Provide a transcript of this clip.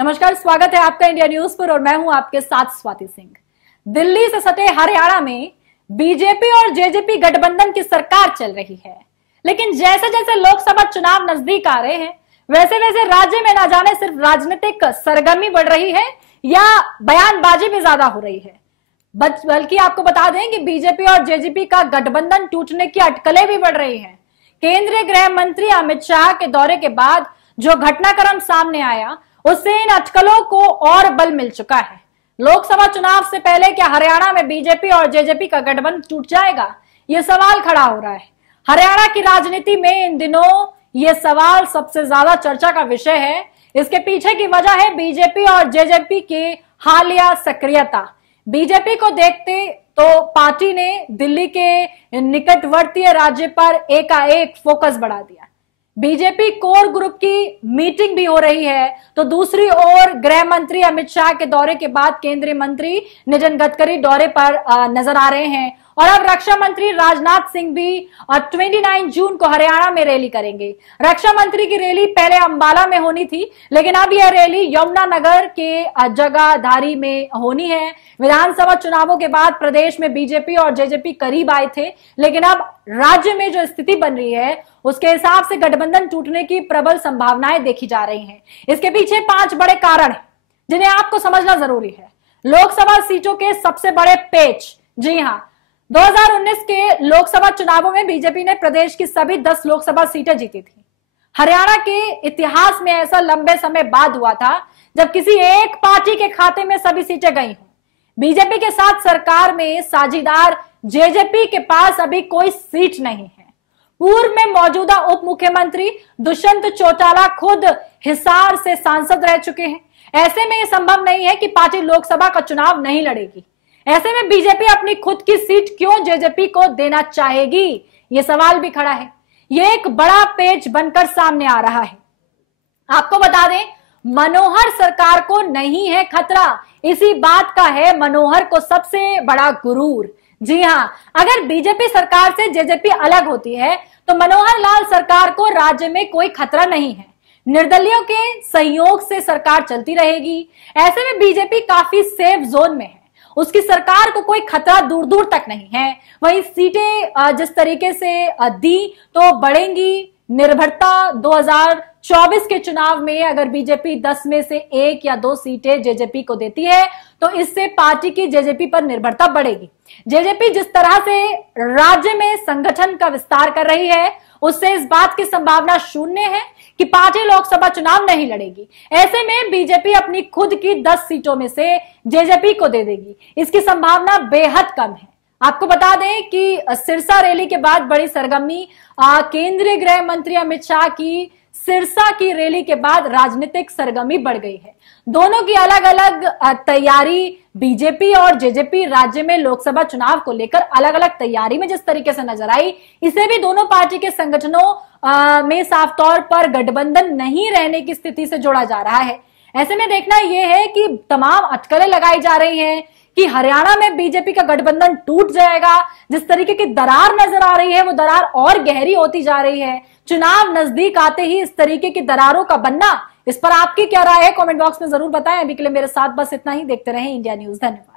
नमस्कार, स्वागत है आपका इंडिया न्यूज पर और मैं हूं आपके साथ स्वाति सिंह। दिल्ली से सटे हरियाणा में बीजेपी और जेजेपी गठबंधन की सरकार चल रही है, लेकिन जैसे जैसे लोकसभा चुनाव नजदीक आ रहे हैं वैसे वैसे राज्य में ना जाने सिर्फ राजनीतिक सरगर्मी बढ़ रही है या बयानबाजी भी ज्यादा हो रही है, बल्कि आपको बता दें कि बीजेपी और जेजेपी का गठबंधन टूटने की अटकलें भी बढ़ रही हैं। केंद्रीय गृह मंत्री अमित शाह के दौरे के बाद जो घटनाक्रम सामने आया उससे इन अटकलों को और बल मिल चुका है। लोकसभा चुनाव से पहले क्या हरियाणा में बीजेपी और जेजेपी का गठबंधन टूट जाएगा, ये सवाल खड़ा हो रहा है। हरियाणा की राजनीति में इन दिनों ये सवाल सबसे ज्यादा चर्चा का विषय है। इसके पीछे की वजह है बीजेपी और जेजेपी की हालिया सक्रियता। बीजेपी को देखते तो पार्टी ने दिल्ली के निकटवर्तीय राज्य पर एकाएक फोकस बढ़ा दिया। बीजेपी कोर ग्रुप की मीटिंग भी हो रही है, तो दूसरी ओर गृह मंत्री अमित शाह के दौरे के बाद केंद्रीय मंत्री नितिन गडकरी दौरे पर नजर आ रहे हैं और अब रक्षा मंत्री राजनाथ सिंह भी 29 जून को हरियाणा में रैली करेंगे। रक्षा मंत्री की रैली पहले अंबाला में होनी थी, लेकिन अब यह रैली यमुनानगर के जगाधारी में होनी है। विधानसभा चुनावों के बाद प्रदेश में बीजेपी और जेजेपी करीब आए थे, लेकिन अब राज्य में जो स्थिति बन रही है उसके हिसाब से गठबंधन टूटने की प्रबल संभावनाएं देखी जा रही हैं। इसके पीछे 5 बड़े कारण हैं जिन्हें आपको समझना जरूरी है। लोकसभा सीटों के सबसे बड़े पेच, जी हां, 2019 के लोकसभा चुनावों में बीजेपी ने प्रदेश की सभी 10 लोकसभा सीटें जीती थी। हरियाणा के इतिहास में ऐसा लंबे समय बाद हुआ था जब किसी एक पार्टी के खाते में सभी सीटें गई हों। बीजेपी के साथ सरकार में साझीदार जेजेपी के पास अभी कोई सीट नहीं है। पूर्व में मौजूदा उप मुख्यमंत्री दुष्यंत चौटाला खुद हिसार से सांसद रह चुके हैं। ऐसे में यह संभव नहीं है कि पार्टी लोकसभा का चुनाव नहीं लड़ेगी। ऐसे में बीजेपी अपनी खुद की सीट क्यों जेजेपी को देना चाहेगी, यह सवाल भी खड़ा है। यह एक बड़ा पेच बनकर सामने आ रहा है। आपको बता दें, मनोहर सरकार को नहीं है खतरा, इसी बात का है मनोहर को सबसे बड़ा गुरूर। जी हां, अगर बीजेपी सरकार से जेजेपी अलग होती है तो मनोहर लाल सरकार को राज्य में कोई खतरा नहीं है। निर्दलियों के सहयोग से सरकार चलती रहेगी। ऐसे में बीजेपी काफी सेफ जोन में है, उसकी सरकार को कोई खतरा दूर दूर तक नहीं है। वहीं सीटें जिस तरीके से दी तो बढ़ेंगी। निर्भरता 2024 के चुनाव में अगर बीजेपी 10 में से 1 या 2 सीटें जेजेपी को देती है तो इससे पार्टी की जेजेपी पर निर्भरता बढ़ेगी। जेजेपी जिस तरह से राज्य में संगठन का विस्तार कर रही है उससे इस बात की संभावना शून्य है कि पार्टी लोकसभा चुनाव नहीं लड़ेगी। ऐसे में बीजेपी अपनी खुद की 10 सीटों में से जेजेपी को दे देगी, इसकी संभावना बेहद कम है। आपको बता दें कि सिरसा रैली के बाद बड़ी सरगर्मी, केंद्रीय गृह मंत्री अमित शाह की सिरसा की रैली के बाद राजनीतिक सरगर्मी बढ़ गई है। दोनों की अलग अलग तैयारी, बीजेपी और जेजेपी राज्य में लोकसभा चुनाव को लेकर अलग अलग तैयारी में जिस तरीके से नजर आई, इसे भी दोनों पार्टी के संगठनों में साफ तौर पर गठबंधन नहीं रहने की स्थिति से जोड़ा जा रहा है। ऐसे में देखना यह है कि तमाम अटकलें लगाई जा रही हैं कि हरियाणा में बीजेपी का गठबंधन टूट जाएगा। जिस तरीके की दरार नजर आ रही है वो दरार और गहरी होती जा रही है। चुनाव नजदीक आते ही इस तरीके की दरारों का बनना, इस पर आपकी क्या राय है कमेंट बॉक्स में जरूर बताएं। अभी के लिए मेरे साथ बस इतना ही। देखते रहें इंडिया न्यूज। धन्यवाद।